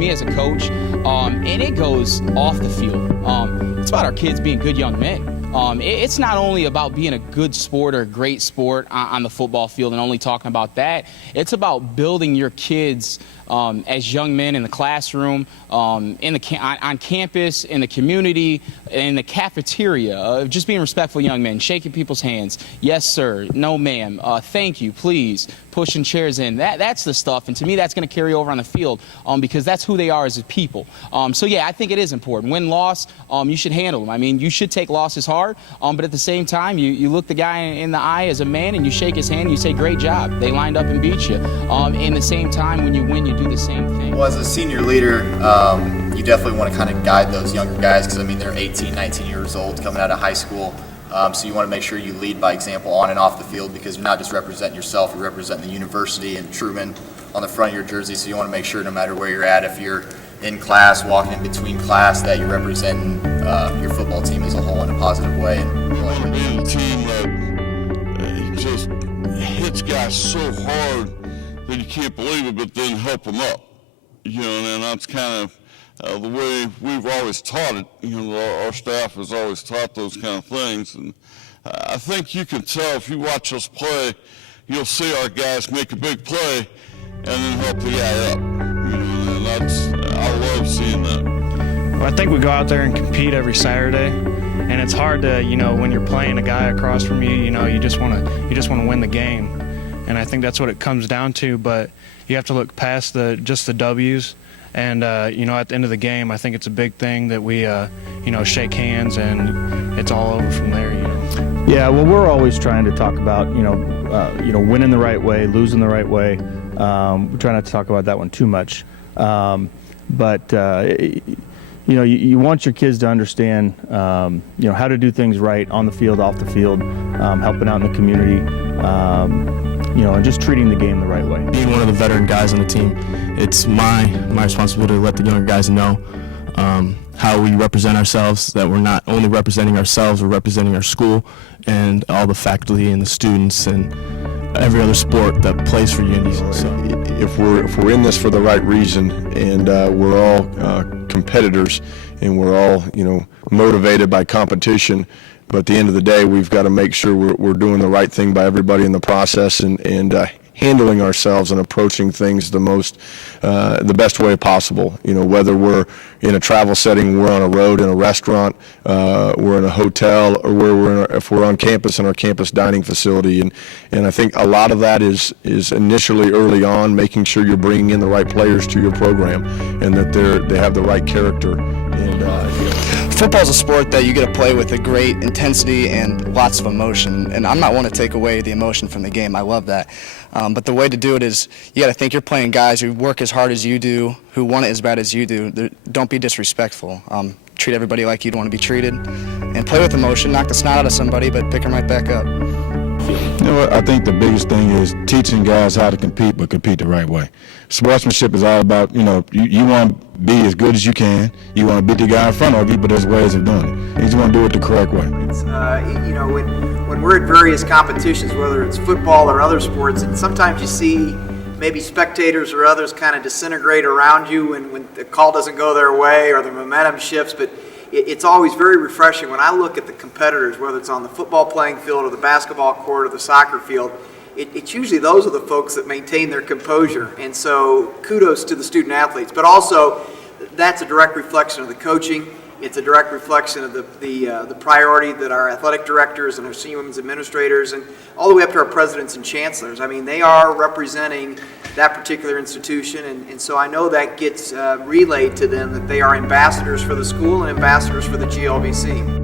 me as a coach, and it goes off the field. It's about our kids being good young men. It's not only about being a good sport or a great sport on the football field and only talking about that. It's about building your kids as young men in the classroom, on campus, in the community, in the cafeteria, just being respectful young men, shaking people's hands. Yes, sir. No, ma'am. Thank you. Please. Pushing chairs in. That's the stuff. And to me, that's going to carry over on the field because that's who they are as a people. So, yeah, I think it is important. Win, loss, you should handle them. I mean, you should take losses hard, but at the same time, you look the guy in the eye as a man and you shake his hand and you say, great job. They lined up and beat you. In the same time, when you win, you do the same thing. Well, as a senior leader, you definitely want to kind of guide those younger guys because, I mean, they're 18, 19 years old coming out of high school. So you want to make sure you lead by example on and off the field because you're not just representing yourself, you're representing the university and Truman on the front of your jersey. So you want to make sure no matter where you're at, if you're in class, walking in between class, that you're representing your football team as a whole in a positive way. And being a team that just hits guys so hard that you can't believe it, but then help them up. You know, and that's kind of the way we've always taught it. You know, our staff has always taught those kind of things. And I think you can tell if you watch us play, you'll see our guys make a big play and then help the guy up. You know, and I love seeing that. Well, I think we go out there and compete every Saturday, and it's hard to, you know, when you're playing a guy across from you, you know, you just want to win the game, and I think that's what it comes down to. But you have to look past just the W's, and you know, at the end of the game, I think it's a big thing that we, you know, shake hands, and it's all over from there. You know. Yeah, well, we're always trying to talk about, you know, winning the right way, losing the right way. We try not to talk about that one too much, but you know, you want your kids to understand, you know, how to do things right on the field, off the field, helping out in the community, you know, and just treating the game the right way. Being one of the veteran guys on the team, it's my responsibility to let the younger guys know how we represent ourselves, that we're not only representing ourselves, we're representing our school and all the faculty and the students and every other sport that plays for Unity. So if we're in this for the right reason, and we're all competitors, and we're all, you know, motivated by competition, but at the end of the day, we've got to make sure we're doing the right thing by everybody in the process, and handling ourselves and approaching things the best way possible. You know, whether we're in a travel setting, we're on a road in a restaurant, we're in a hotel, or if we're on campus in our campus dining facility, and I think a lot of that is initially early on making sure you're bringing in the right players to your program and that they have the right character. And you know. Football's a sport that you get to play with a great intensity and lots of emotion, and I'm not one to take away the emotion from the game. I love that. But the way to do it is you got to think you're playing guys who work as hard as you do, who want it as bad as you do. Don't be disrespectful. Treat everybody like you'd want to be treated, and play with emotion. Knock the snot out of somebody, but pick them right back up. You know what, I think the biggest thing is teaching guys how to compete, but compete the right way. Sportsmanship is all about, you know, you want to be as good as you can. You want to beat the guy in front of you, but there's ways of doing it. You just want to do it the correct way. It's, you know, when we're at various competitions, whether it's football or other sports, and sometimes you see maybe spectators or others kind of disintegrate around you when the call doesn't go their way or the momentum shifts, but it's always very refreshing when I look at the competitors, whether it's on the football playing field or the basketball court or the soccer field. It's usually those are the folks that maintain their composure, and so kudos to the student athletes. But also, that's a direct reflection of the coaching. It's a direct reflection of the priority that our athletic directors and our senior women's administrators and all the way up to our presidents and chancellors. I mean, they are representing that particular institution, and so I know that gets relayed to them that they are ambassadors for the school and ambassadors for the GLVC.